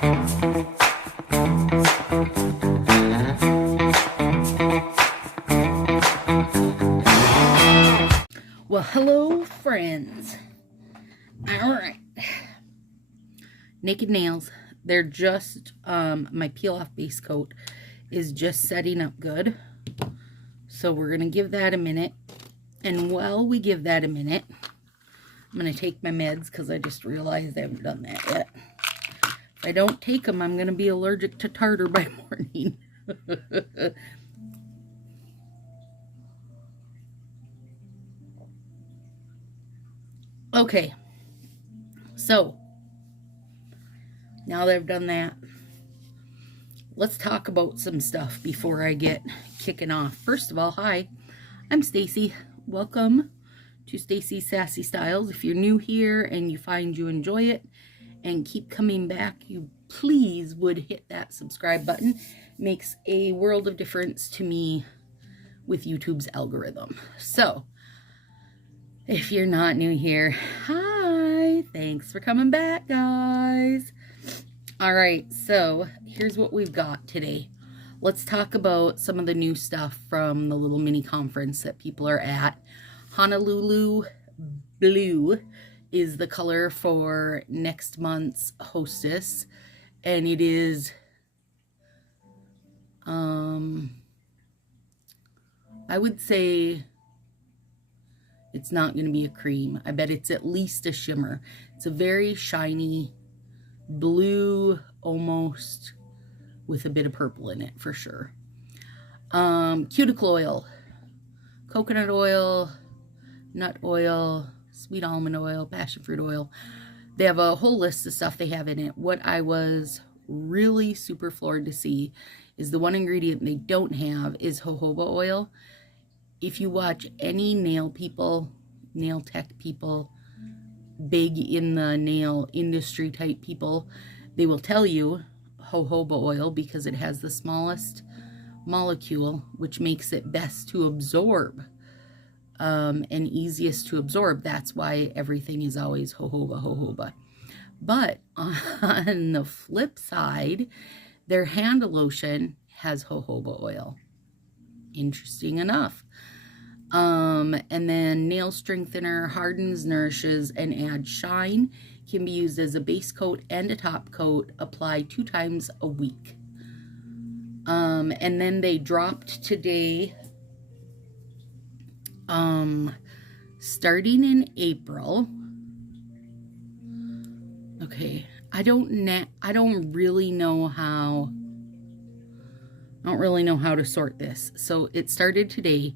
Well, hello, friends. All right. Naked nails. They're just, my peel-off base coat is just setting up good. So we're going to give that a minute. And while we give that a minute, I'm going to take my meds because I just realized I haven't done that yet. If I don't take them, I'm going to be allergic to tartar by morning. Okay, so now that I've done that, let's talk about some stuff before I get kicking off. First of all, hi, I'm Stacy. Welcome to Stacy's Sassy Styles. If you're new here and you find you enjoy it and keep coming back, you please would hit that subscribe button. It makes a world of difference to me with YouTube's algorithm. So, if you're not new here, hi, thanks for coming back, guys. All right, so here's what we've got today. Let's talk about some of the new stuff from the little mini conference that people are at. Honolulu Blue is the color for next month's hostess, and it is, I would say, it's not going to be a cream. I bet it's at least a shimmer. It's a very shiny blue, almost with a bit of purple in it for sure. Cuticle oil, coconut oil, nut oil, sweet almond oil, passion fruit oil. They have a whole list of stuff they have in it. What I was really super floored to see is the one ingredient they don't have is jojoba oil. If you watch any nail people, nail tech people, big in the nail industry type people, they will tell you jojoba oil because it has the smallest molecule, which makes it best to absorb and easiest to absorb. That's why everything is always jojoba. But on the flip side, their hand lotion has jojoba oil. Interesting enough. And then nail strengthener hardens, nourishes, and adds shine. Can be used as a base coat and a top coat. Apply 2 times a week. And then they dropped today, starting in April. Okay, I don't really know how to sort this. So it started today.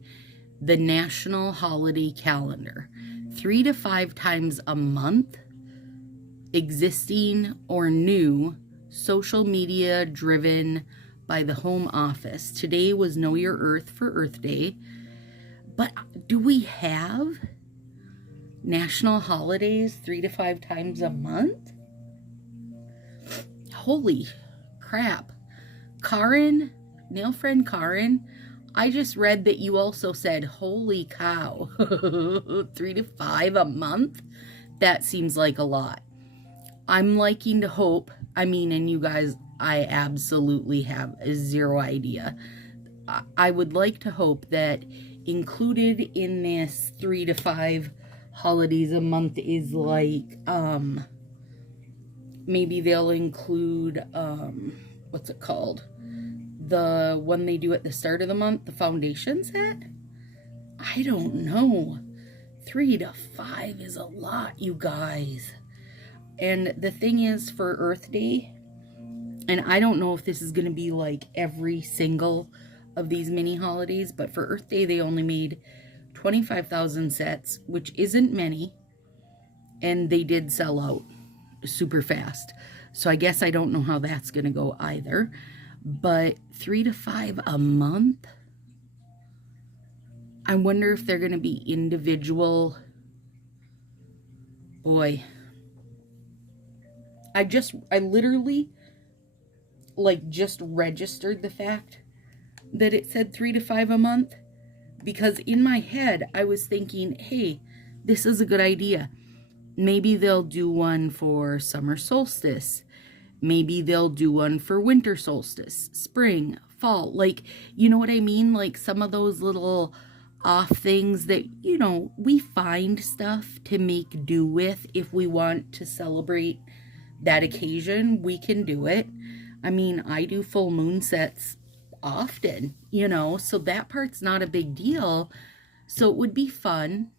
The National Holiday Calendar. 3 to 5 times a month, existing or new, social media driven by the Home Office. Today was Know Your Earth for Earth Day. But do we have national holidays 3 to 5 times a month? Holy crap. Karen, nail friend Karen, I just read that you also said, holy cow, 3 to 5 a month? That seems like a lot. I'm liking to hope, and you guys, I absolutely have zero idea. I would like to hope that included in this 3 to 5 holidays a month is like, maybe they'll include, what's it called? The one they do at the start of the month, the foundation set? I don't know. 3 to 5 is a lot, you guys. And the thing is, for Earth Day, and I don't know if this is going to be like every single of these mini holidays, but for Earth Day, they only made 25,000 sets, which isn't many, and they did sell out super fast. So I guess I don't know how that's going to go either. But 3 to 5 a month? I wonder if they're going to be individual. Boy. I literally, just registered the fact that it said 3 to 5 a month. Because in my head, I was thinking, hey, this is a good idea. Maybe they'll do one for summer solstice. Maybe they'll do one for winter solstice, spring, fall. Like, you know what I mean? Like some of those little off things that, you know, we find stuff to make do with. If we want to celebrate that occasion, we can do it. I mean, I do full moon sets often, you know, so that part's not a big deal. So it would be fun,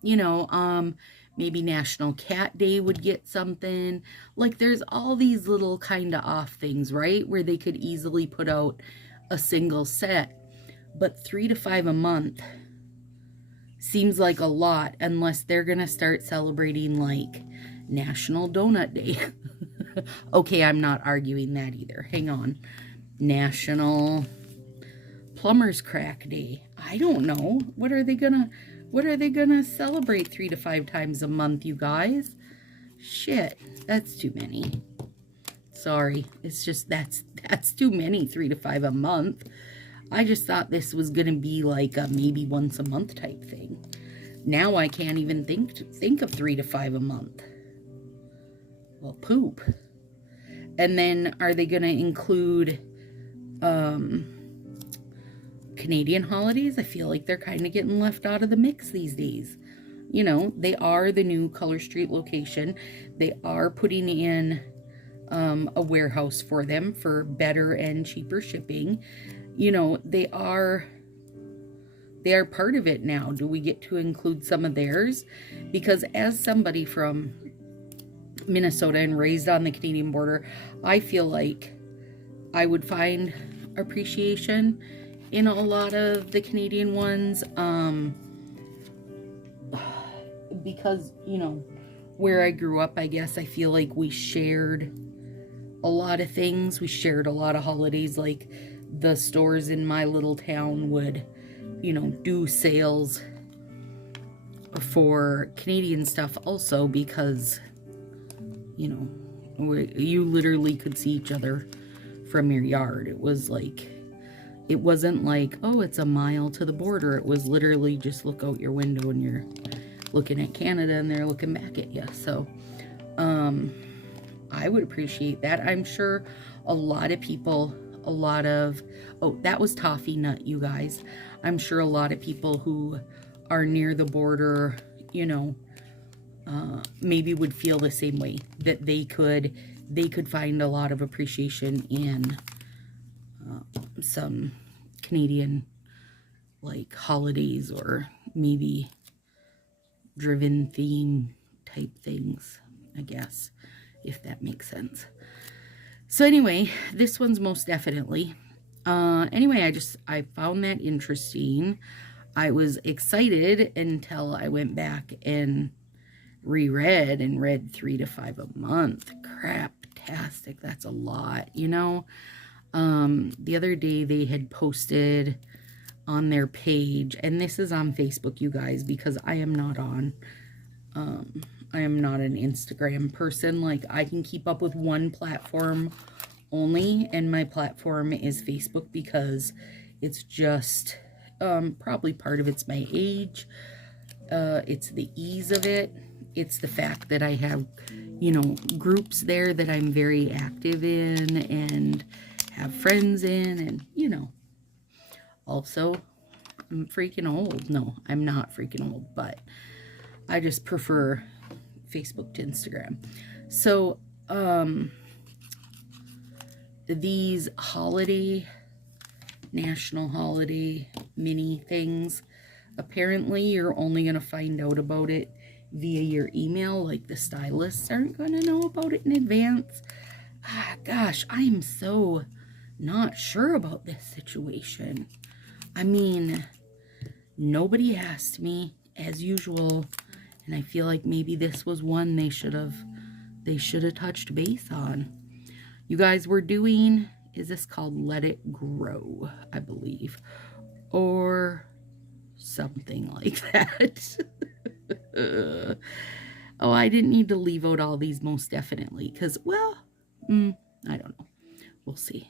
you know. Maybe National Cat Day would get something. Like there's all these little kind of off things, right? Where they could easily put out a single set. But 3 to 5 a month seems like a lot unless they're going to start celebrating like National Donut Day. Okay, I'm not arguing that either. Hang on. National Plumber's Crack Day. I don't know. What are they gonna celebrate 3 to 5 times a month, you guys? Shit, that's too many. Sorry, it's just that's too many, 3 to 5 a month. I just thought this was gonna be like a maybe once a month type thing. Now I can't even think of 3 to 5 a month. Well, poop. And then are they gonna include Canadian holidays? I feel like they're kind of getting left out of the mix these days. You know, they are the new Color Street location. They are putting in a warehouse for them for better and cheaper shipping. You know, they are part of it now. Do we get to include some of theirs? Because as somebody from Minnesota and raised on the Canadian border, I feel like I would find appreciation in a lot of the Canadian ones, because, you know, where I grew up, I guess I feel like we shared a lot of things. We shared a lot of holidays. Like the stores in my little town would, you know, do sales for Canadian stuff also because, you know, you literally could see each other from your yard. It was like, it wasn't like, oh, it's a mile to the border. It was literally just look out your window and you're looking at Canada and they're looking back at you. So I would appreciate that. I'm sure a lot of people, oh, that was toffee nut, you guys. I'm sure a lot of people who are near the border, you know, maybe would feel the same way, that they could find a lot of appreciation in some Canadian like holidays or maybe driven theme type things, I guess, if that makes sense. So anyway, this one's most definitely. Anyway, I found that interesting. I was excited until I went back and reread and read 3 to 5 a month. Crap-tastic. That's a lot, you know. The other day they had posted on their page, and this is on Facebook, you guys, because I am not an Instagram person. Like, I can keep up with one platform only, and my platform is Facebook because it's just, probably part of it's my age. It's the ease of it. It's the fact that I have, you know, groups there that I'm very active in and have friends in, and, you know, also, I'm freaking old. No, I'm not freaking old, but I just prefer Facebook to Instagram. So, these national holiday mini things, apparently you're only going to find out about it via your email. Like, the stylists aren't going to know about it in advance. Gosh, I am so not sure about this situation. I mean, nobody asked me, as usual, and I feel like maybe this was one they should have touched base on. You guys, we're doing, is this called Let It Grow, I believe, or something like that. Oh, I didn't need to leave out all these most definitely, because, well, I don't know. We'll see.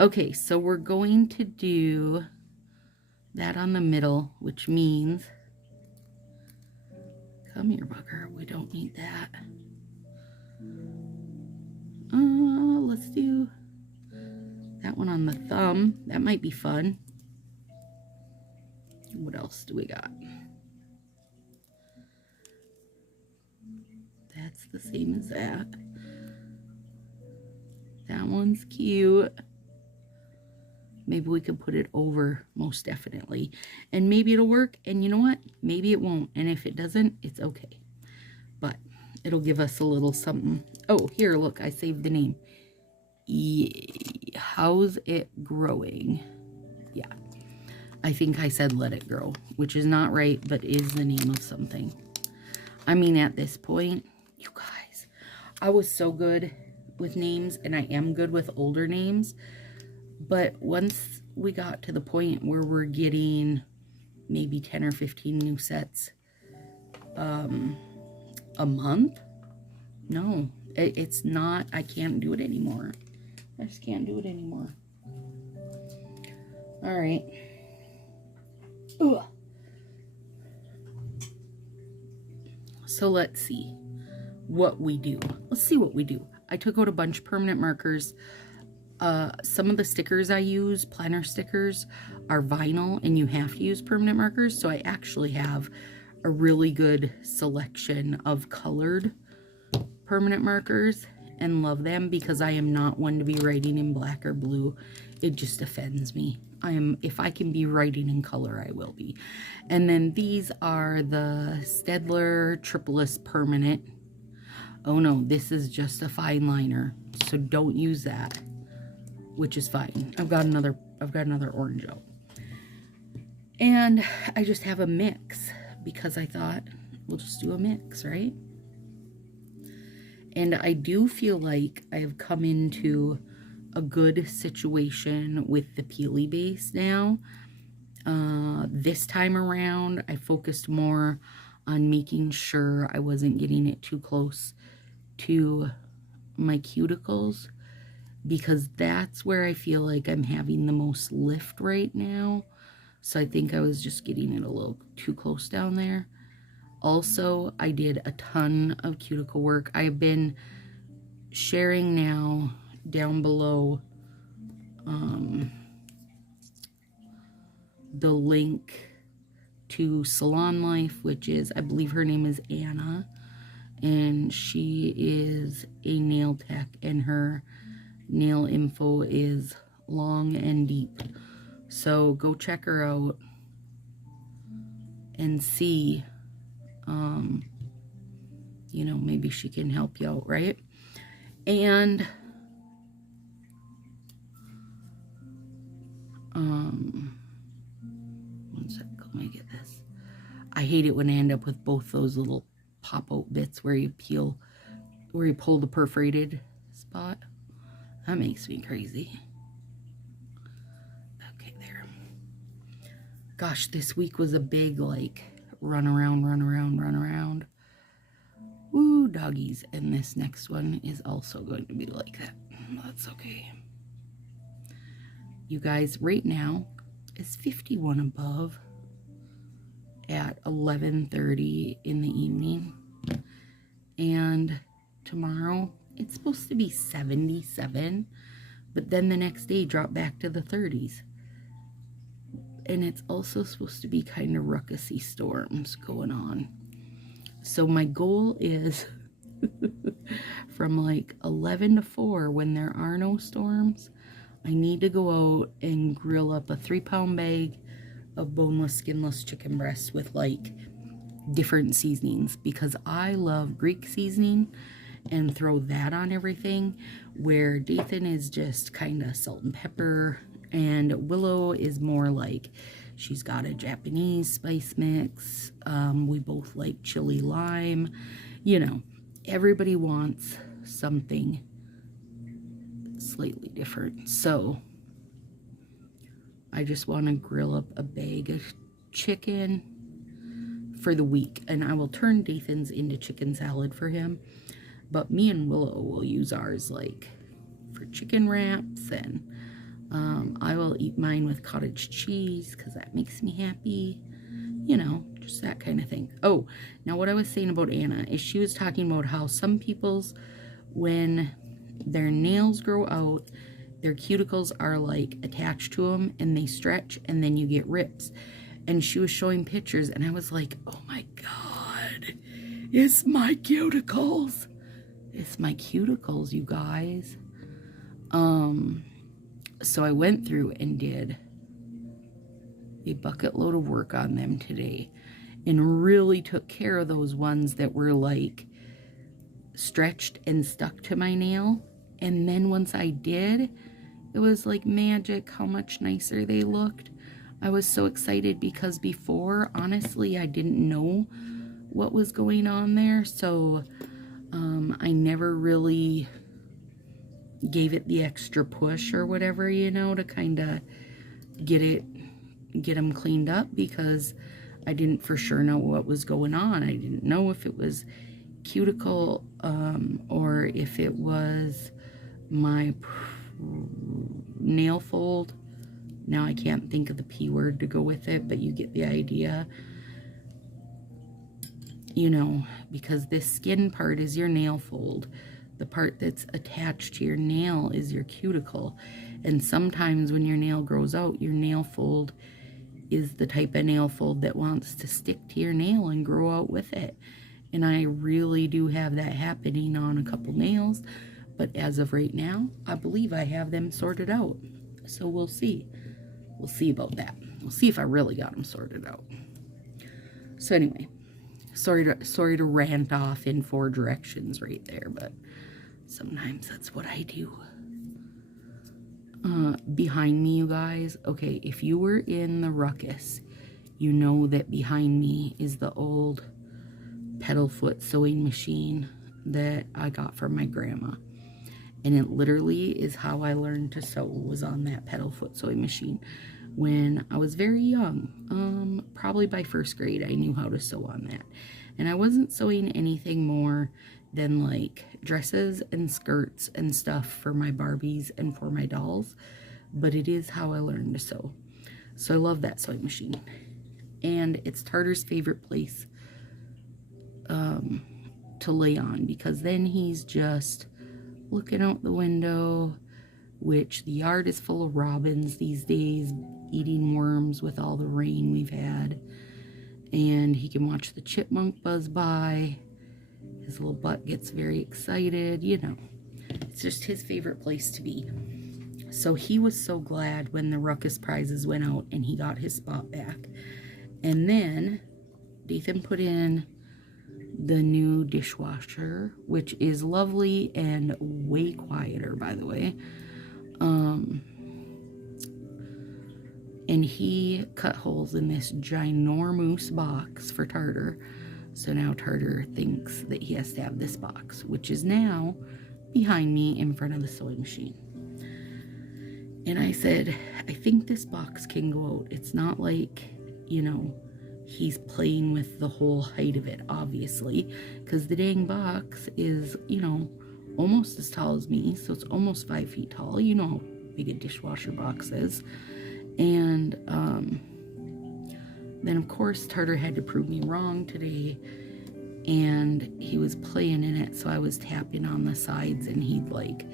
Okay, so we're going to do that on the middle, which means, come here, bugger, we don't need that. that one on the thumb. That might be fun. What else do we got? That's the same as that. That one's cute. Maybe we could put it over, most definitely. And maybe it'll work. And you know what? Maybe it won't. And if it doesn't, it's okay. But it'll give us a little something. Oh, here, look. I saved the name. How's it growing? Yeah. I think I said let it grow, which is not right, but is the name of something. I mean, at this point, you guys, I was so good with names, and I am good with older names. But once we got to the point where we're getting maybe 10 or 15 new sets a month, no, it's not, I can't do it anymore. I just can't do it anymore. All right. Ugh. So let's see what we do. Let's see what we do. I took out a bunch of permanent markers. Some of the stickers I use, planner stickers, are vinyl, and you have to use permanent markers. So I actually have a really good selection of colored permanent markers and love them, because I am not one to be writing in black or blue. It just offends me. If I can be writing in color, I will be. And then these are the Staedtler Tripolis Permanent. Oh no, this is just a fine liner, so don't use that. Which is fine. I've got another orange out. And I just have a mix because I thought we'll just do a mix, right? And I do feel like I've come into a good situation with the Peely base now. This time around, I focused more on making sure I wasn't getting it too close to my cuticles, because that's where I feel like I'm having the most lift right now. So I think I was just getting it a little too close down there. Also, I did a ton of cuticle work. I have been sharing now down below the link to Salon Life, which is, I believe her name is Anna, and she is a nail tech, and her nail info is long and deep. So go check her out and see, you know, maybe she can help you out, right? And one sec, let me get this. I hate it when I end up with both those little pop-out bits where you pull the perforated spot. That makes me crazy. Okay, there. Gosh, this week was a big, like, run around. Woo, doggies. And this next one is also going to be like that. That's okay. You guys, right now, it's 51 above at 11:30 in the evening. And tomorrow, it's supposed to be 77, but then the next day drop back to the 30s. And it's also supposed to be kind of ruckusy storms going on. So my goal is from like 11 to 4, when there are no storms, I need to go out and grill up a 3-pound bag of boneless, skinless chicken breasts with like different seasonings, because I love Greek seasoning, and throw that on everything, where Dathan is just kind of salt and pepper, and Willow is more like, she's got a Japanese spice mix. We both like chili lime. You know, everybody wants something slightly different. So I just want to grill up a bag of chicken for the week, and I will turn Dathan's into chicken salad for him. But me and Willow will use ours like for chicken wraps, and I will eat mine with cottage cheese because that makes me happy. You know, just that kind of thing. Oh, now what I was saying about Anna is she was talking about how some people's, when their nails grow out their cuticles are like attached to them and they stretch and then you get rips. And she was showing pictures and I was like, oh my God, it's my cuticles. It's my cuticles, you guys. So I went through and did a bucket load of work on them today and really took care of those ones that were like stretched and stuck to my nail. And then once I did, it was like magic how much nicer they looked. I was so excited because before, honestly, I didn't know what was going on there. So I never really gave it the extra push or whatever, you know, to kind of get them cleaned up because I didn't for sure know what was going on. I didn't know if it was cuticle or if it was my nail fold. Now I can't think of the P word to go with it, but you get the idea. You know, because this skin part is your nail fold. The part that's attached to your nail is your cuticle. And sometimes when your nail grows out, your nail fold is the type of nail fold that wants to stick to your nail and grow out with it. And I really do have that happening on a couple nails. But as of right now, I believe I have them sorted out. So we'll see. We'll see about that. We'll see if I really got them sorted out. So anyway, sorry to rant off in 4 directions right there, but sometimes that's what I do. Behind me, you guys, okay, if you were in the ruckus, you know that behind me is the old pedal foot sewing machine that I got from my grandma. And it literally is how I learned to sew, was on that pedal foot sewing machine when I was very young. Probably by 1st grade, I knew how to sew on that. And I wasn't sewing anything more than like dresses and skirts and stuff for my Barbies and for my dolls. But it is how I learned to sew. So I love that sewing machine. And it's Tartar's favorite place to lay on, because then he's just looking out the window, which the yard is full of robins these days, eating worms with all the rain we've had. And he can watch the chipmunk buzz by. His little butt gets very excited, you know. It's just his favorite place to be. So he was so glad when the ruckus prizes went out and he got his spot back. And then Dathan put in the new dishwasher, which is lovely and way quieter, by the way. And he cut holes in this ginormous box for Tartar. So now Tartar thinks that he has to have this box, which is now behind me in front of the sewing machine. And I said, I think this box can go out. It's not like, you know, he's playing with the whole height of it, obviously, because the dang box is, you know, almost as tall as me, so it's almost 5 feet tall. You know how big a dishwasher box is. And then of course Tartar had to prove me wrong today, and he was playing in it, so I was tapping on the sides and he'd like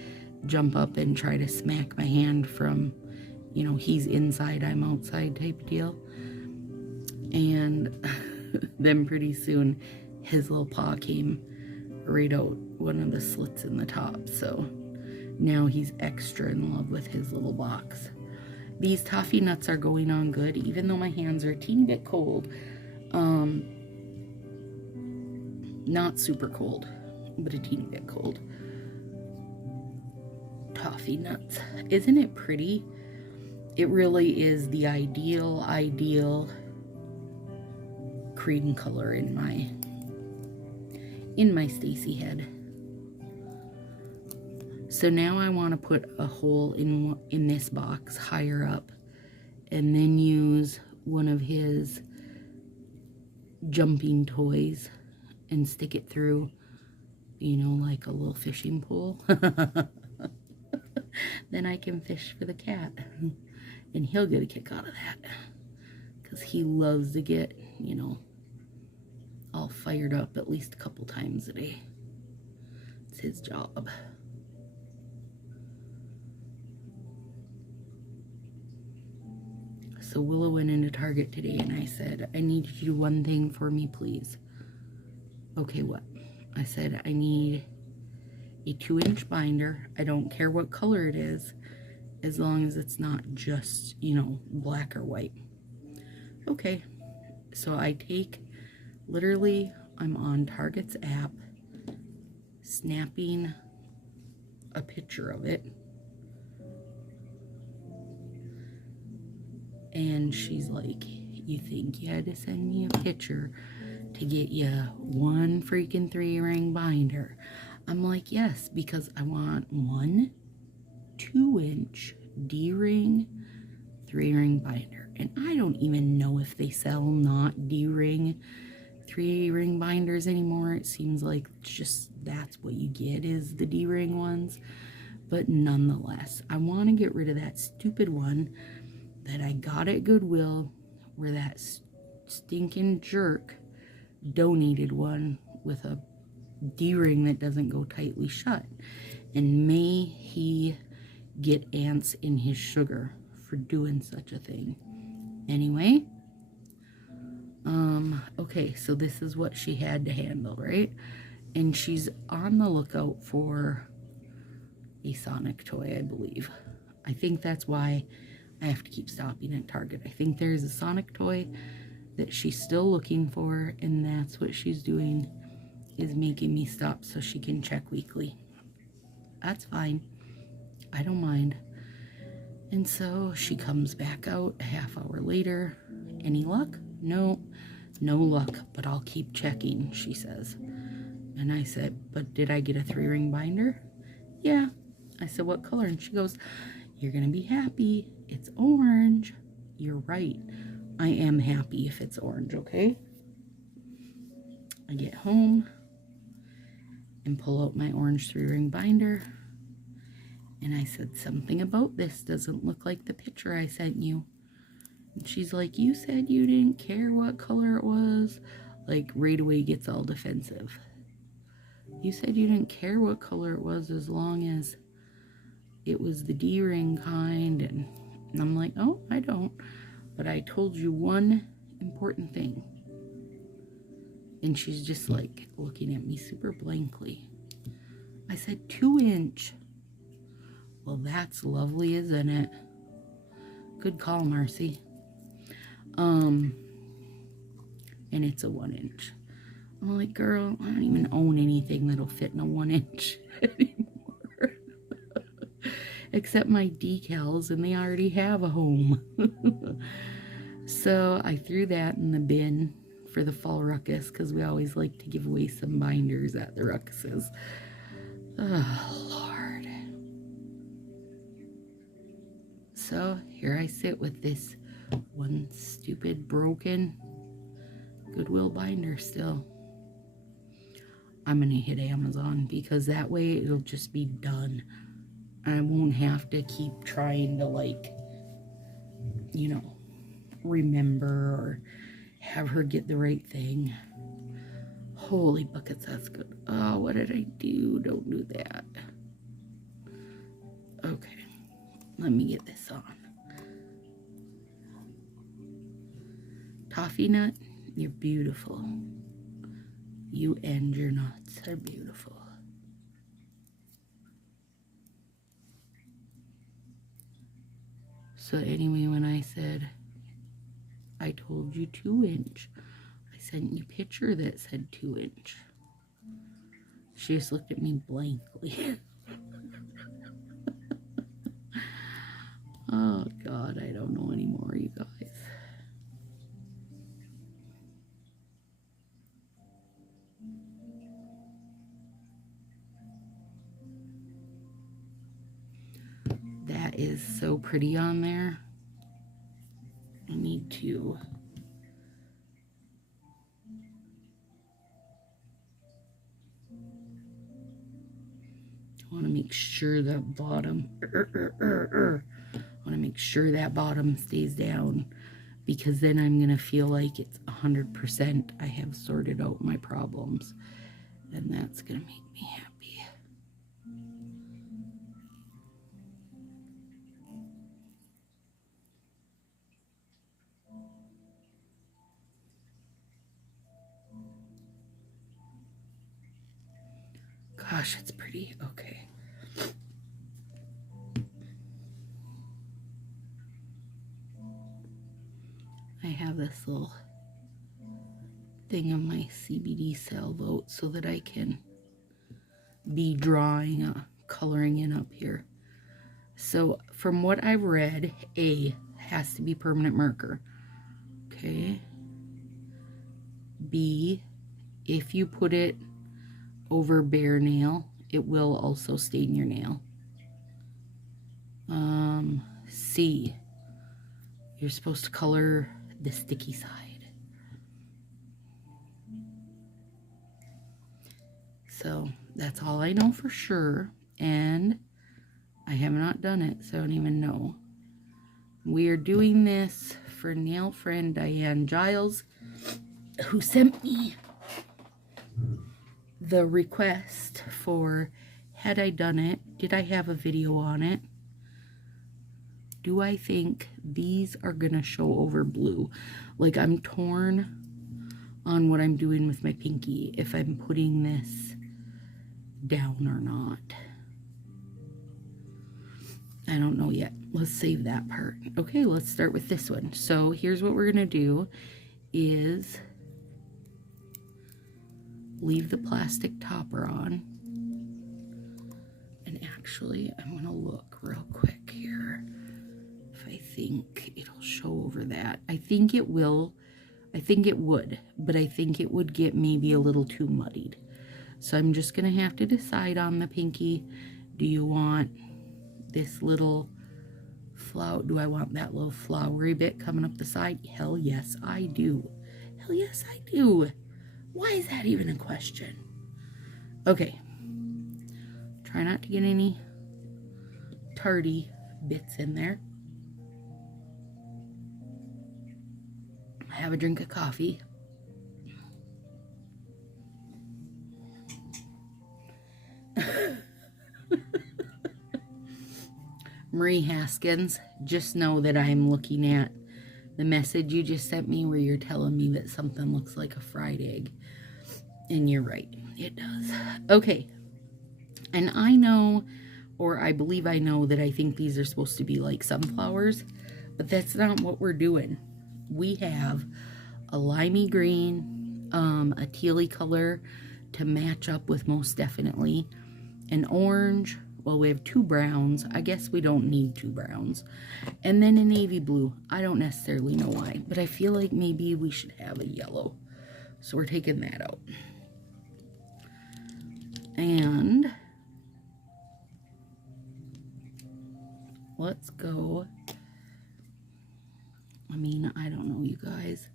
jump up and try to smack my hand from, you know, he's inside, I'm outside type deal. And then pretty soon his little paw came right out one of the slits in the top. So now he's extra in love with his little box. These toffee nuts are going on good, even though my hands are a teeny bit cold. Not super cold, but a teeny bit cold. Toffee nuts. Isn't it pretty? It really is the ideal cream color in my Stacy head. So now I want to put a hole in this box higher up, and then use one of his jumping toys and stick it through, you know, like a little fishing pole. Then I can fish for the cat, and he'll get a kick out of that, because he loves to get, you know, all fired up at least a couple times a day. It's his job. So Willow went into Target today and I said, I need you to do one thing for me, please. Okay, what? I said, I need a 2-inch binder. I don't care what color it is, as long as it's not just, you know, black or white. Okay, so I take, literally, I'm on Target's app, snapping a picture of it. And she's like, you think you had to send me a picture to get you one freaking 3-ring binder? I'm like, yes, because I want one 2-inch D-ring 3-ring binder. And I don't even know if they sell not D-ring 3-ring binders anymore. It seems like just that's what you get is the D-ring ones. But nonetheless, I want to get rid of that stupid one that I got at Goodwill, where that stinking jerk donated one with a D-ring that doesn't go tightly shut. And may he get ants in his sugar for doing such a thing. Anyway, okay, so this is what she had to handle, right? And she's on the lookout for a Sonic toy, I believe. I think that's why I have to keep stopping at Target. I think there's a Sonic toy that she's still looking for, and that's what she's doing, is making me stop so she can check weekly. That's fine. I don't mind. And so she comes back out a half hour later. Any luck? No, no luck, but I'll keep checking, she says. And I said, but did I get a 3-ring binder? Yeah. I said, what color? And she goes, you're going to be happy. It's orange. You're right. I am happy if it's orange, okay? I get home and pull out my orange 3-ring binder. And I said, something about this doesn't look like the picture I sent you. And she's like, you said you didn't care what color it was. Like, right away gets all defensive. You said you didn't care what color it was as long as it was the D-ring kind. And I'm like, oh, I don't. But I told you one important thing. And she's just like looking at me super blankly. I said 2-inch. Well, that's lovely, isn't it? Good call, Marcy. And it's a 1-inch. I'm like, girl, I don't even own anything that'll fit in a 1-inch anymore. Except my decals, and they already have a home. So I threw that in the bin for the fall ruckus, because we always like to give away some binders at the ruckuses. Oh, Lord. So here I sit with this one stupid broken Goodwill binder still. I'm going to hit Amazon, because that way it'll just be done. I won't have to keep trying to, like, you know, remember or have her get the right thing. Holy buckets, that's good. Oh, what did I do? Don't do that. Okay, let me get this on. Toffee nut, you're beautiful. You and your nuts are beautiful. So anyway, when I said, I told you 2-inch, I sent you a picture that said 2-inch. She just looked at me blankly. Oh, God, I don't know anymore, you guys. That is so pretty on there. I need to want to make sure the bottom want to make sure that bottom stays down, because then I'm going to feel like it's 100% I have sorted out my problems, and that's going to make me happy. gosh, it's pretty. Okay. I have this little thing of my CBD sailboat so that I can be drawing, coloring in up here. So from what I've read, A has to be permanent marker. Okay. B, if you put it over bare nail, it will also stain your nail. C, you're supposed to color the sticky side. So that's all I know for sure, and I have not done it, so I don't even know. We are doing this for nail friend Diane Giles, who sent me the request for, had I done it? Did I have a video on it? Do I think these are gonna show over blue? Like, I'm torn on what I'm doing with my pinky, if I'm putting this down or not. I don't know yet. Let's save that part. Okay, let's start with this one. So here's what we're gonna do is leave the plastic topper on. And actually, I'm gonna look real quick here if I think it'll show over that. I think it will. I think it would, but I think it would get maybe a little too muddied. So I'm just gonna have to decide on the pinky. Do you want this little flower? Do I want that little flowery bit coming up the side? Hell yes, I do. Hell yes, I do. Why is that even a question? Okay. Try not to get any tardy bits in there. Have a drink of coffee. Marie Haskins, just know that I'm looking at the message you just sent me where you're telling me that something looks like a fried egg. And you're right, it does. Okay. And I know, or I believe I know, that I think these are supposed to be like sunflowers, but that's not what we're doing. We have a limey green, a tealy color to match up with most definitely, an orange, well, we have 2 browns. I guess we don't need 2 browns. And then a navy blue. I don't necessarily know why, but I feel like maybe we should have a yellow. So we're taking that out. And let's go. I mean, I don't know, you guys.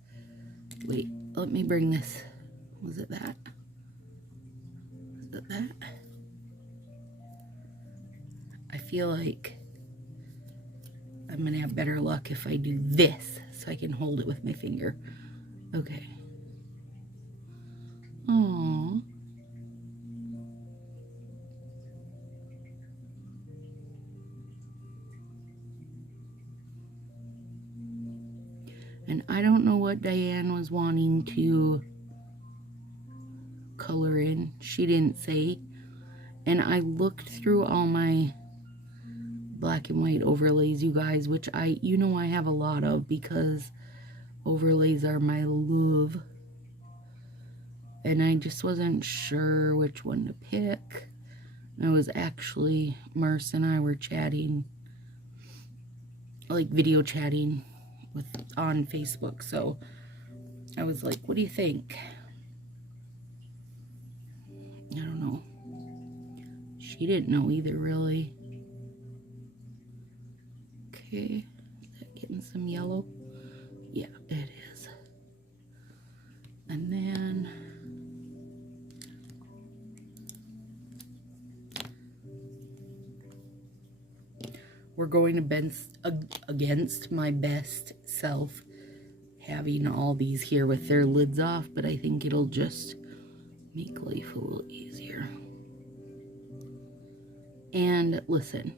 Wait, let me bring this. Was it that? Was it that? I feel like I'm going to have better luck if I do this so I can hold it with my finger. Okay. Aww. And I don't know what Diane was wanting to color in. She didn't say. And I looked through all my black and white overlays, you guys, which I have a lot of because overlays are my love. And I just wasn't sure which one to pick. It was actually, Mars and I were chatting, like video chatting on Facebook. So I was like, what do you think? I don't know. She didn't know either, really. Okay, is that getting some yellow? Yeah, it is. And then we're going to bend against my best self having all these here with their lids off, but I think it'll just make life a little easier. And listen,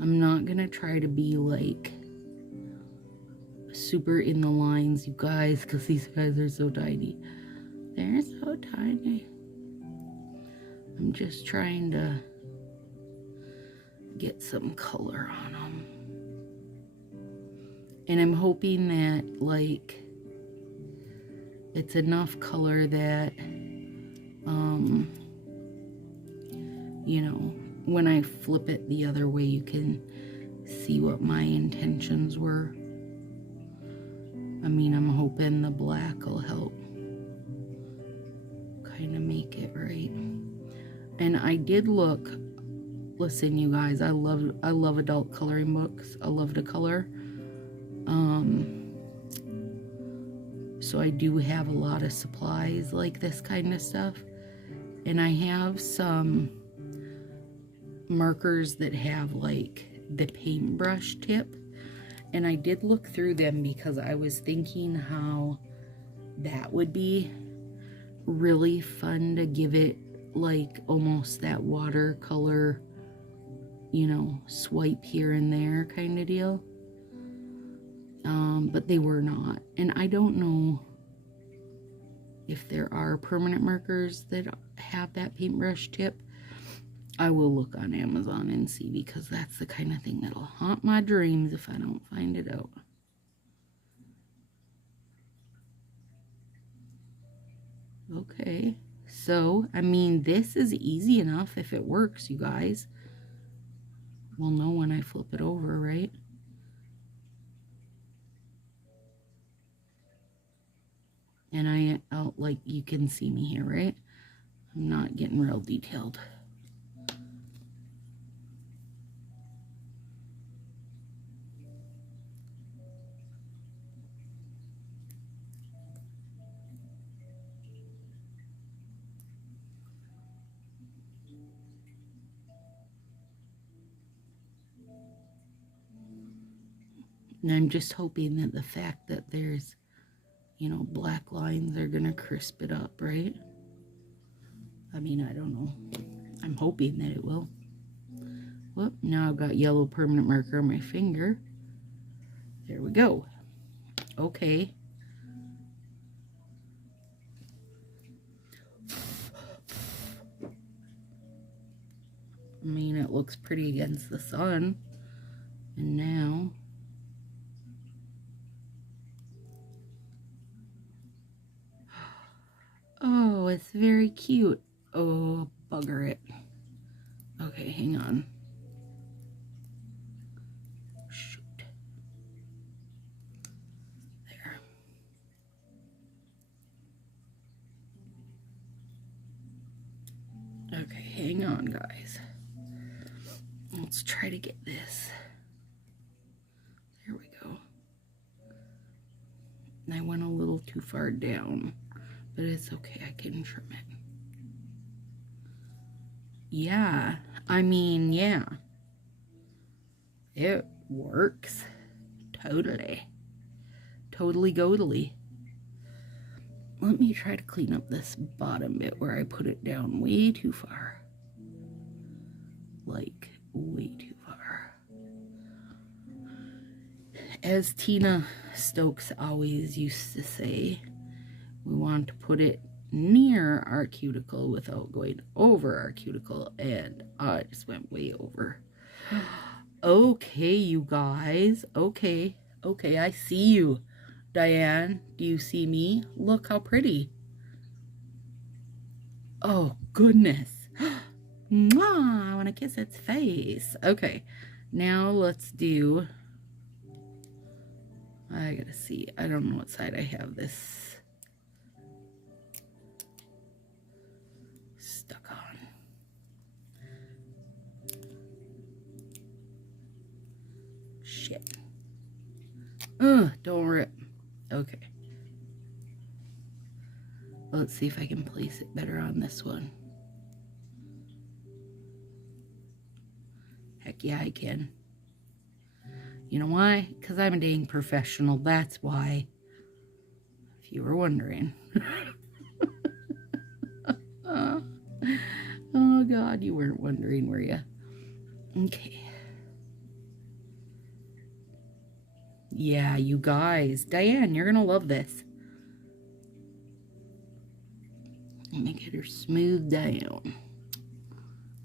I'm not gonna try to be like super in the lines, you guys, because these guys are so tiny. They're so tiny. I'm just trying to get some color on them. And I'm hoping that, like, it's enough color that, you know, when I flip it the other way, you can see what my intentions were. I mean, I'm hoping the black will help kind of make it right. And I did look, listen, you guys, I love adult coloring books. I love to color. So I do have a lot of supplies like this kind of stuff. And I have some markers that have like the paintbrush tip. And I did look through them because I was thinking how that would be really fun to give it like almost that watercolor, you know, swipe here and there kind of deal. But they were not. And I don't know if there are permanent markers that have that paintbrush tip. I will look on Amazon and see, because that's the kind of thing that'll haunt my dreams if I don't find it out. Okay, so, I mean, this is easy enough if it works, you guys. We'll know when I flip it over, right? And I'll, like, you can see me here, right? I'm not getting real detailed. And I'm just hoping that the fact that there's, you know, black lines are gonna crisp it up, right? I mean, I don't know. I'm hoping that it will. Whoop, now I've got yellow permanent marker on my finger. There we go. Okay. I mean, it looks pretty against the sun. And now... oh, it's very cute. Oh, bugger it. Okay, hang on. Shoot. There. Okay, hang on, guys. Let's try to get this. There we go. I went a little too far down, but it's okay. I can trim it. Yeah, I mean, yeah. It works. Totally. Totally godly. Let me try to clean up this bottom bit where I put it down way too far. Like, way too far. As Tina Stokes always used to say, we want to put it near our cuticle without going over our cuticle, and I just went way over. Okay, you guys. Okay, I see you. Diane, do you see me? Look how pretty. Oh, goodness. Mwah, I want to kiss its face. Okay, now let's do... I gotta see. I don't know what side I have this stuck on. Shit. Ugh, don't rip. Okay. Let's see if I can place it better on this one. Heck yeah, I can. You know why? Because I'm a dang professional. That's why. If you were wondering. Oh, God, you weren't wondering, were you? Okay. Yeah, you guys. Diane, you're going to love this. Let me get her smoothed down.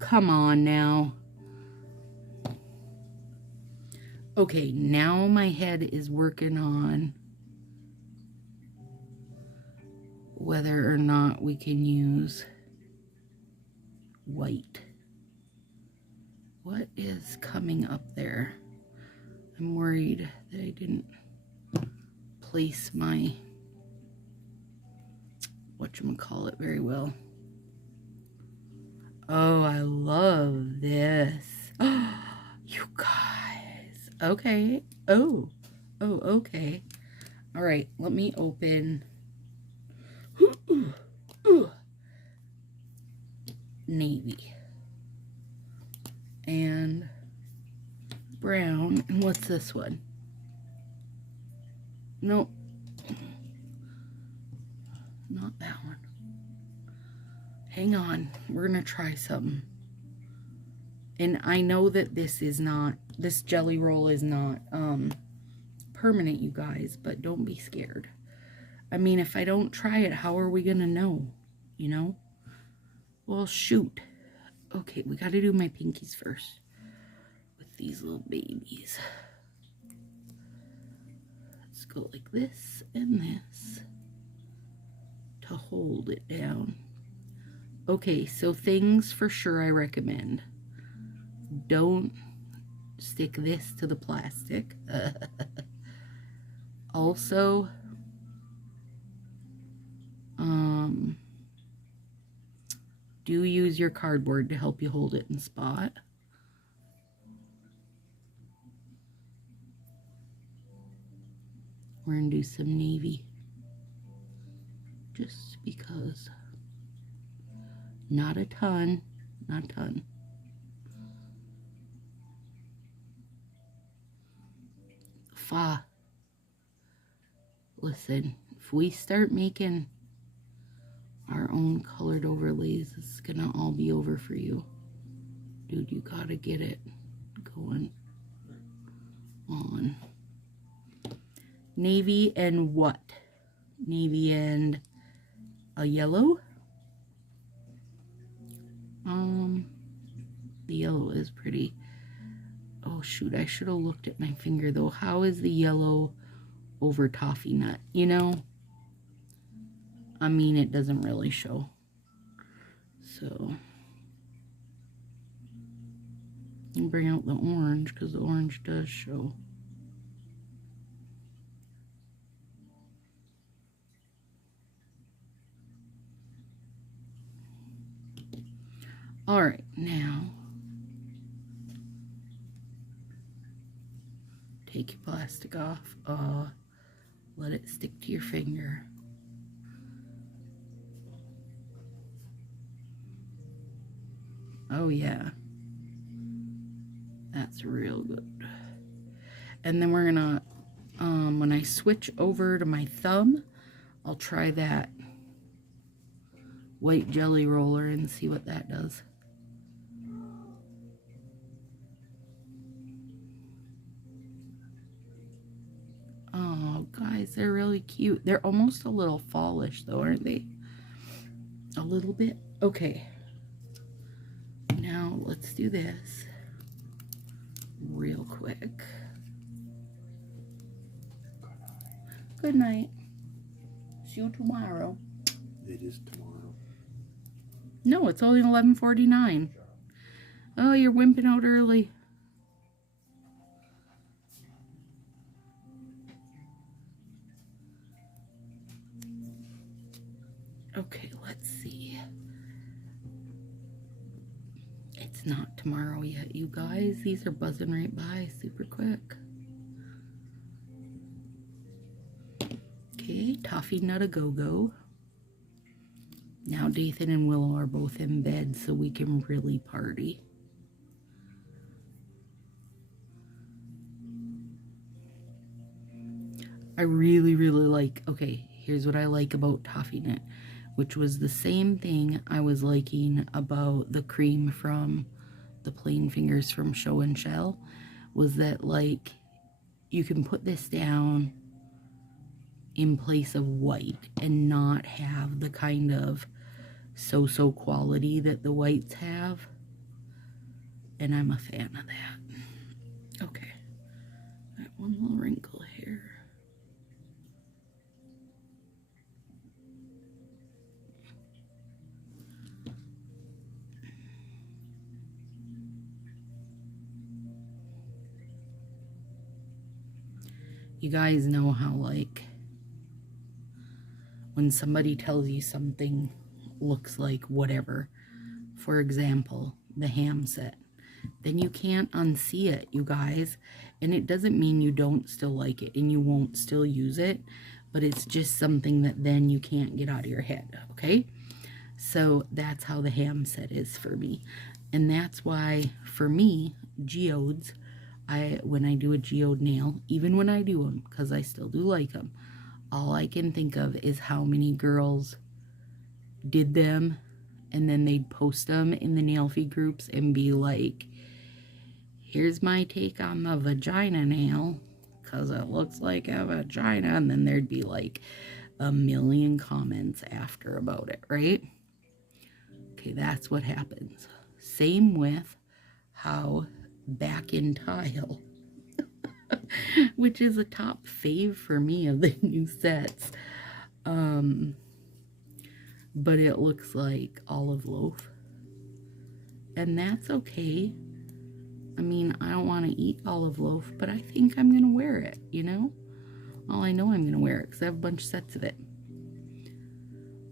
come on now. Okay, now my head is working on whether or not we can use white. What is coming up there? I'm worried that I didn't place my whatchamacallit very well. Oh, I love this. Oh, you guys. Okay. Oh, okay. All right, let me open. Ooh. Navy. And brown. And what's this one? Nope. Not that one. Hang on. We're going to try something. And I know that this jelly roll is not permanent, you guys, but don't be scared. I mean, if I don't try it, how are we going to know? You know? Well, shoot. Okay, we got to do my pinkies first. With these little babies. Let's go like this and this. To hold it down. Okay, so things for sure I recommend. Don't stick this to the plastic. Also, do use your cardboard to help you hold it in spot. We're going to do some navy. Just because. Not a ton. Not a ton. Listen, if we start making our own colored overlays, it's gonna all be over for you. Dude, you gotta get it going on. Navy and what? Navy and a yellow? The yellow is pretty. Oh shoot, I should have looked at my finger though. How is the yellow over toffee nut? You know? I mean, it doesn't really show. So, and bring out the orange because the orange does show. All right, now take your plastic off. Let it stick to your finger. Oh yeah, that's real good. And then we're gonna, when I switch over to my thumb, I'll try that white jelly roller and see what that does. Oh, guys, they're really cute. They're almost a little fallish, though, aren't they? A little bit? Okay. Now, let's do this real quick. Good night. See you tomorrow. It is tomorrow. No, it's only 11:49. Oh, you're wimping out early. Okay, let's see. It's not tomorrow yet, you guys. These are buzzing right by super quick. Okay, Toffee Nut A Go-Go. Now Dathan and Willow are both in bed, so we can really party. I really, really like, okay, here's what I like about Toffee Nut, which was the same thing I was liking about the cream from the Plain Fingers from Show and Shell, was that, like, you can put this down in place of white and not have the kind of so-so quality that the whites have. and I'm a fan of that. Okay, got one little wrinkle here. You guys know how, like, when somebody tells you something looks like whatever, for example, the ham set, then you can't unsee it, you guys. And it doesn't mean you don't still like it and you won't still use it, but it's just something that then you can't get out of your head, okay? So that's how the ham set is for me. And that's why, for me, geodes, when I do a geode nail, even when I do them, because I still do like them, all I can think of is how many girls did them, and then they'd post them in the nail feed groups and be like, here's my take on the vagina nail, because it looks like a vagina, and then there'd be like a million comments after about it, right? Okay, that's what happens. Same with how back in tile, which is a top fave for me of the new sets, but it looks like olive loaf, and that's okay. I mean, I don't want to eat olive loaf, but I think I'm gonna wear it, you know? I know I'm gonna wear it because I have a bunch of sets of it.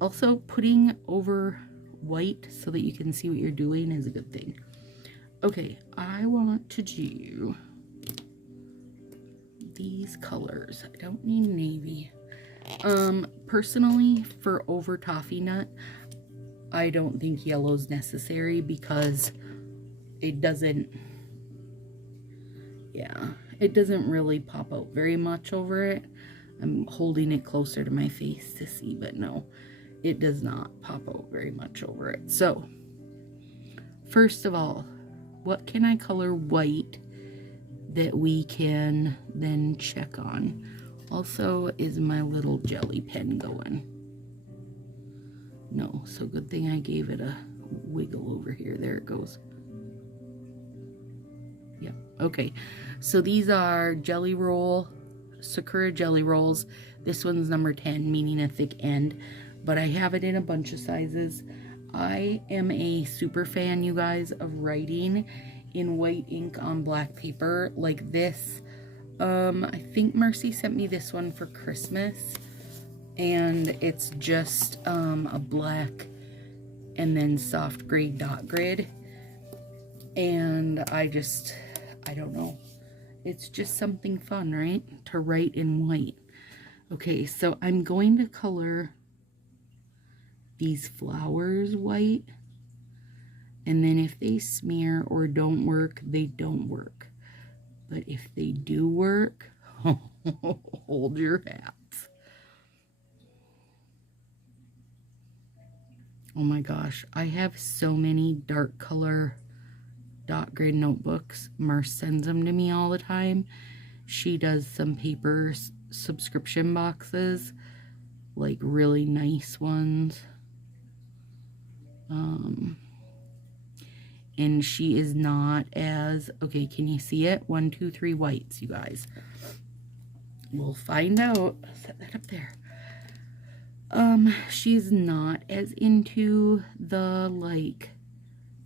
Also, putting over white so that you can see what you're doing is a good thing. Okay, I want to do these colors. I don't need navy. Personally, for over toffee nut, I don't think yellow's necessary because it doesn't, it doesn't really pop out very much over it. I'm holding it closer to my face to see, but no, it does not pop out very much over it. So, first of all, what can I color white that we can then check on? Also, is my little jelly pen going? No, so good thing I gave it a wiggle over here. There it goes. Yeah, okay. So these are jelly roll, Sakura jelly rolls. This one's number 10, meaning a thick end, but I have it in a bunch of sizes. I am a super fan, you guys, of writing in white ink on black paper like this. I think Mercy sent me this one for Christmas, and it's just a black and then soft gray dot grid, and I don't know, it's just something fun, right, to write in white. Okay, so I'm going to color these flowers white, and then if they smear or don't work, they don't work. But if they do work, hold your hats. Oh my gosh, I have so many dark color dot grid notebooks. Mar sends them to me all the time. She does some paper subscription boxes, like really nice ones. And she is not as, okay, can you see it? 1, 2, 3 whites, you guys. We'll find out. Set that up there. She's not as into the, like,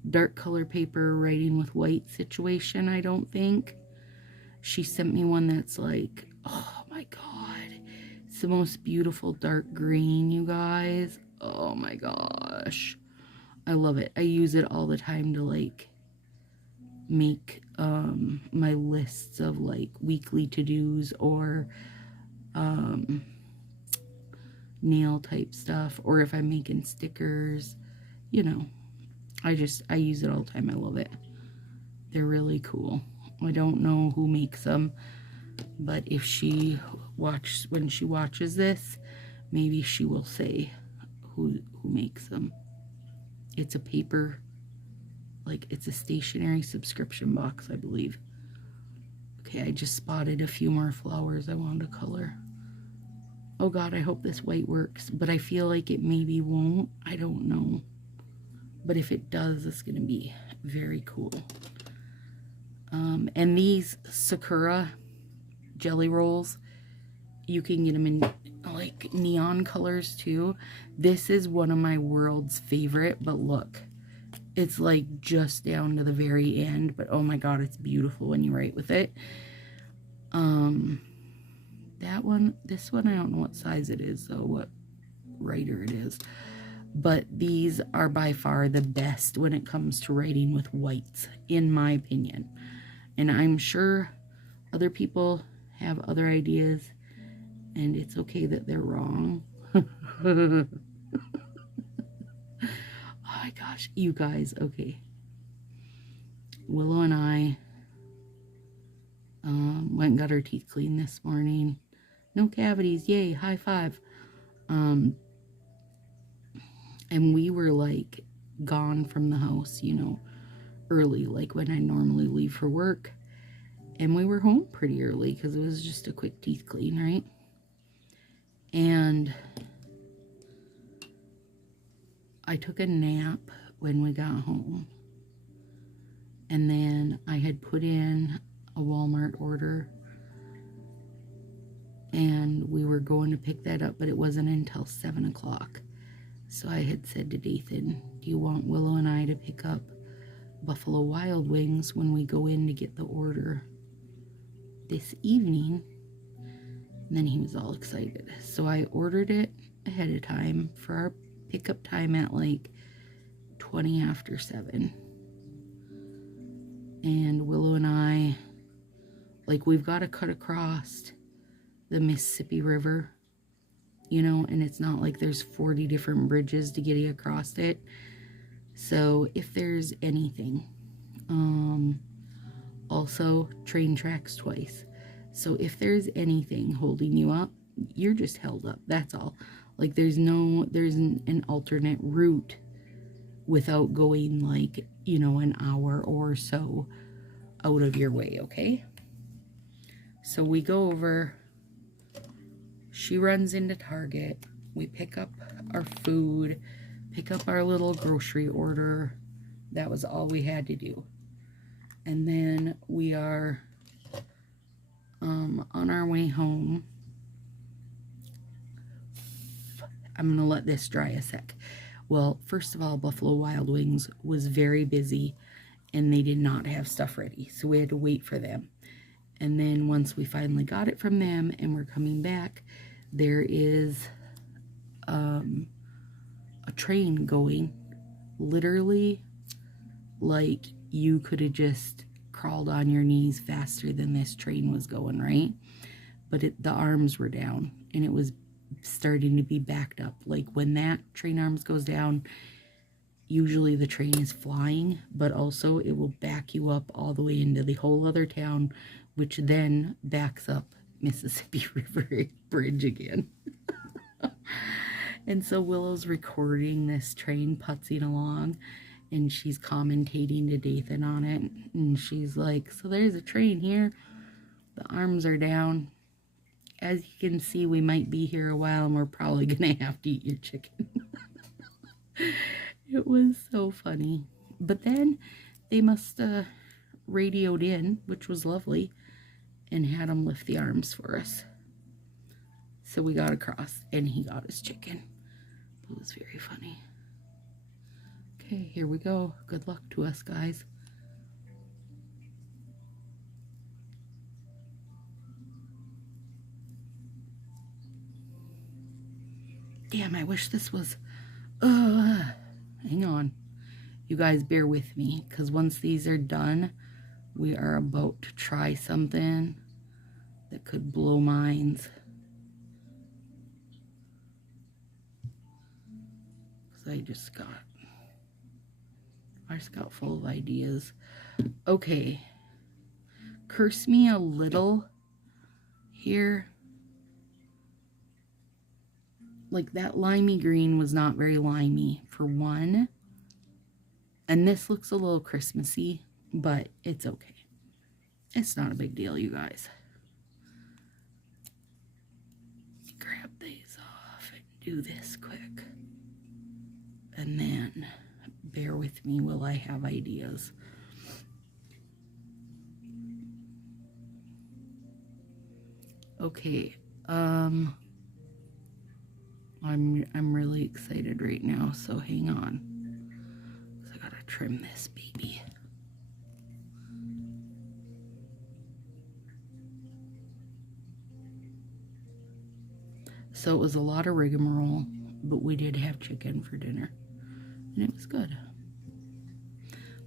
dark color paper writing with white situation, I don't think. She sent me one that's like, oh my god, it's the most beautiful dark green, you guys. Oh my gosh, I love it. I use it all the time to, like, make my lists of, like, weekly to-dos or nail type stuff, or if I'm making stickers, you know. I use it all the time. I love it. They're really cool. I don't know who makes them, but if when she watches this, maybe she will say who makes them. It's a paper, like, it's a stationery subscription box, I believe. Okay, I just spotted a few more flowers I wanted to color. Oh god, I hope this white works, but I feel like it maybe won't. I don't know. But if it does, it's going to be very cool. And these Sakura jelly rolls, you can get them in like neon colors too. This is one of my world's favorite, but look, it's like just down to the very end, but oh my god, it's beautiful when you write with it. That one, this one, I don't know what size it is, so what writer it is, but these are by far the best when it comes to writing with whites, in my opinion. And I'm sure other people have other ideas, and it's okay that they're wrong. Oh my gosh, you guys, okay. Willow and I went and got our teeth cleaned this morning. No cavities, yay, high five. And we were like gone from the house, you know, early, like when I normally leave for work. And we were home pretty early because it was just a quick teeth clean, right? And I took a nap when we got home. And then I had put in a Walmart order. And we were going to pick that up, but it wasn't until 7 o'clock. So I had said to Dathan, do you want Willow and I to pick up Buffalo Wild Wings when we go in to get the order this evening? And then he was all excited. So I ordered it ahead of time for our pickup time at like 20 after 7. And Willow and I, like, we've got to cut across the Mississippi River, you know, and it's not like there's 40 different bridges to get you across it. So if there's anything, also train tracks twice. So if there's anything holding you up, you're just held up. That's all. Like there's an alternate route without going like, you know, an hour or so out of your way, okay? So we go over. She runs into Target. We pick up our food, pick up our little grocery order. That was all we had to do. And then we are on our way home. I'm going to let this dry a sec. Well, first of all, Buffalo Wild Wings was very busy and they did not have stuff ready. So we had to wait for them. And then once we finally got it from them and we're coming back, there is a train going. Literally, like you could have just crawled on your knees faster than this train was going, right? But the arms were down and it was starting to be backed up. Like when that train arms goes down, usually the train is flying, but also it will back you up all the way into the whole other town, which then backs up Mississippi River Bridge again. And so Willow's recording this train putzing along, and she's commentating to Dathan on it, and she's like, so there's a train here, the arms are down. As you can see, we might be here a while, and we're probably gonna have to eat your chicken. It was so funny. But then they must radioed in, which was lovely, and had him lift the arms for us. So we got across, and he got his chicken. It was very funny. Okay, here we go. Good luck to us, guys. Damn, I wish this was... hang on. You guys bear with me, because once these are done, we are about to try something that could blow minds. Because I just got full of ideas. Okay. Curse me a little here. Like that limey green was not very limey for one. And this looks a little Christmassy, but it's okay. It's not a big deal, you guys. Grab these off and do this quick. And then bear with me while I have ideas. Okay, I'm really excited right now, so hang on. So I gotta trim this baby. So it was a lot of rigmarole, but we did have chicken for dinner, and it was good.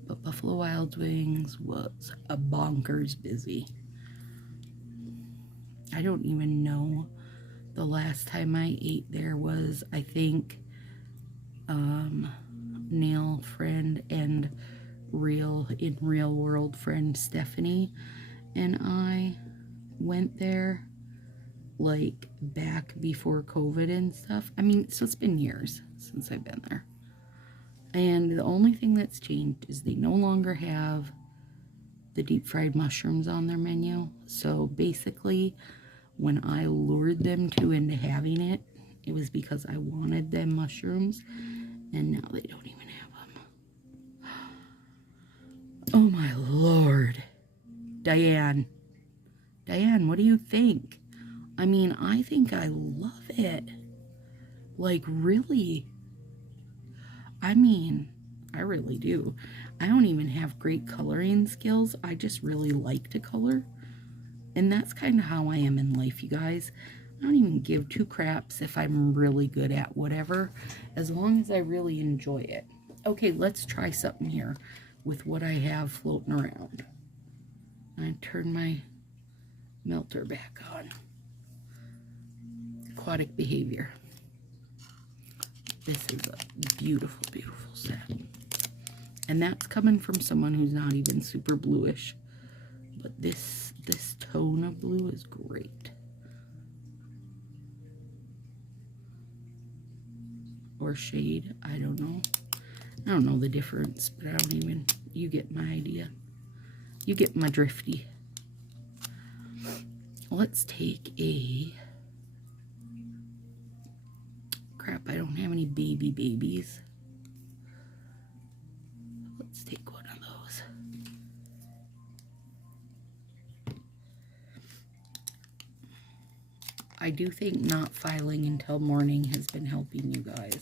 But Buffalo Wild Wings was a bonkers busy. I don't even know. The last time I ate there was, I think, Nail friend and real world friend Stephanie and I went there like back before COVID and stuff. I mean, so it's been years since I've been there. And the only thing that's changed is they no longer have the deep fried mushrooms on their menu. So basically, when I lured them into having it, it was because I wanted them mushrooms, and now they don't even have them. Oh my Lord. Diane, what do you think? I mean, I think I love it. Like, really. I mean, I really do. I don't even have great coloring skills. I just really like to color. And that's kind of how I am in life, you guys. I don't even give two craps if I'm really good at whatever, as long as I really enjoy it. Okay, let's try something here with what I have floating around. I turn my melter back on. Aquatic behavior. This is a beautiful, beautiful set. And that's coming from someone who's not even super bluish. But this tone of blue is great. Or shade, I don't know. I don't know the difference, but I don't even, you get my idea. You get my drifty. Let's take a, crap, I don't have any babies. Let's take one of those. I do think not filing until morning has been helping you guys.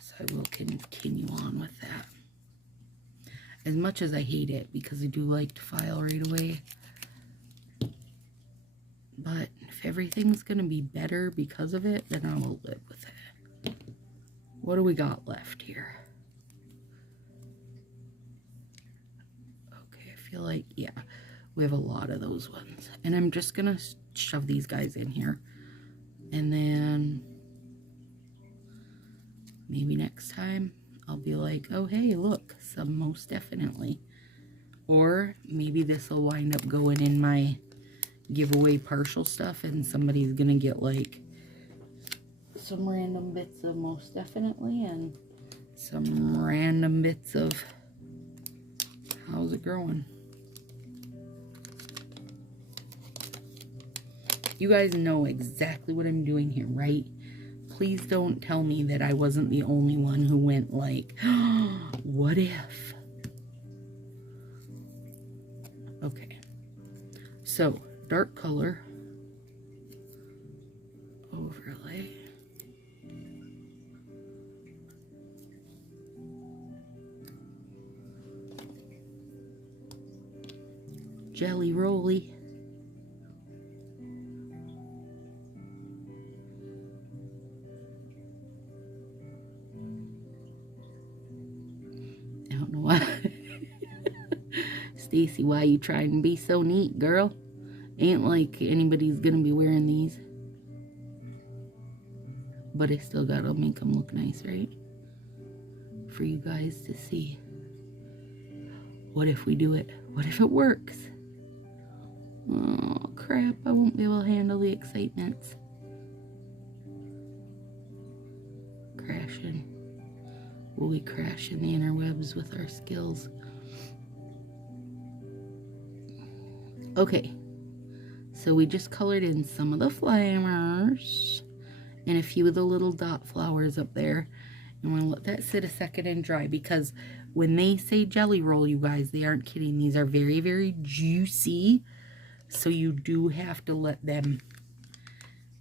So I will continue on with that. As much as I hate it, because I do like to file right away. But if everything's going to be better because of it, then I will live with it. What do we got left here? Okay, I feel like, yeah, we have a lot of those ones. And I'm just going to shove these guys in here. And then maybe next time I'll be like, oh, hey, look, some most definitely. Or maybe this will wind up going in my giveaway partial stuff and somebody's going to get like some random bits of most definitely and some random bits of how's it growing. You guys know exactly what I'm doing here, right? Please don't tell me that I wasn't the only one who went like, oh, what if? Okay. So, dark color. Overlay. Jelly Rolly. I don't know why. Stacy, why you trying to be so neat, girl? Ain't like anybody's gonna be wearing these. But I still gotta make them look nice, right? For you guys to see. What if we do it? What if it works? Oh, crap. I won't be able to handle the excitement. Crashing. Will we crash in the interwebs with our skills? Okay. So we just colored in some of the flowers and a few of the little dot flowers up there. And we're going to let that sit a second and dry, because when they say jelly roll, you guys, they aren't kidding. These are very, very juicy So you do have to let them,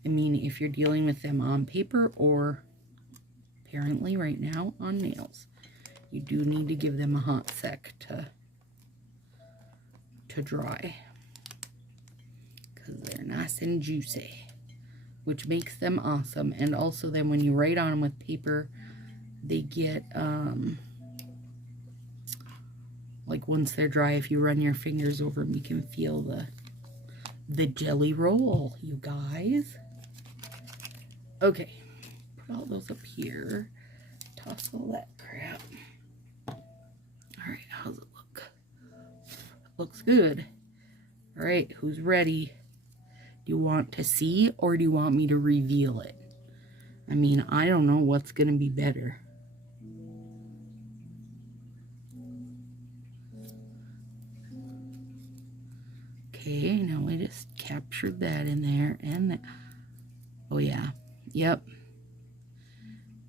I mean, if you're dealing with them on paper or apparently right now on nails, you do need to give them a hot sec to dry, because they're nice and juicy, which makes them awesome. And also then when you write on them with paper, they get like once they're dry, if you run your fingers over them, you can feel the jelly roll, you guys. Okay, put all those up here, toss all that crap. All right, how's it look? Looks good. All right, who's ready? Do you want to see, or do you want me to reveal it? I mean, I don't know what's going to be better. Okay, now I just captured that in there, and that. Oh yeah, yep,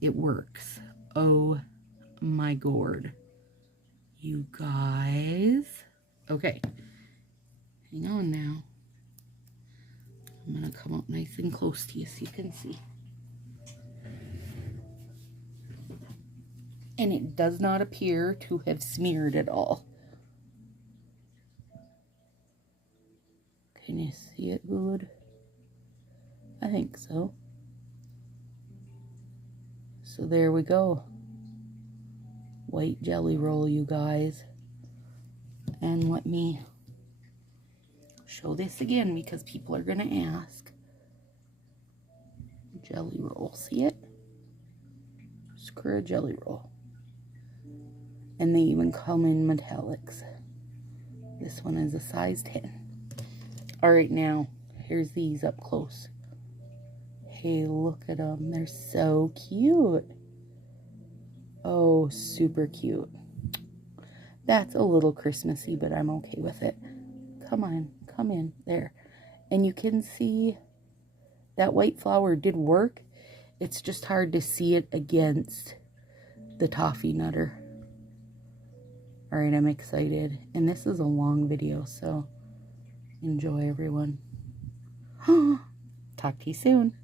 it works. Oh my gourd, you guys. Okay, hang on now. I'm gonna come up nice and close to you so you can see. And it does not appear to have smeared at all. Can you see it good? I think so. So there we go. White jelly roll, you guys. And let me show this again because people are going to ask. Jelly roll, see it? Screw a jelly roll. And they even come in metallics. This one is a size 10. Alright, now, here's these up close. Hey, look at them. They're so cute. Oh, super cute. That's a little Christmassy, but I'm okay with it. Come on, come in. There. And you can see that white flower did work. It's just hard to see it against the toffee nutter. Alright, I'm excited. And this is a long video, so enjoy, everyone. Talk to you soon.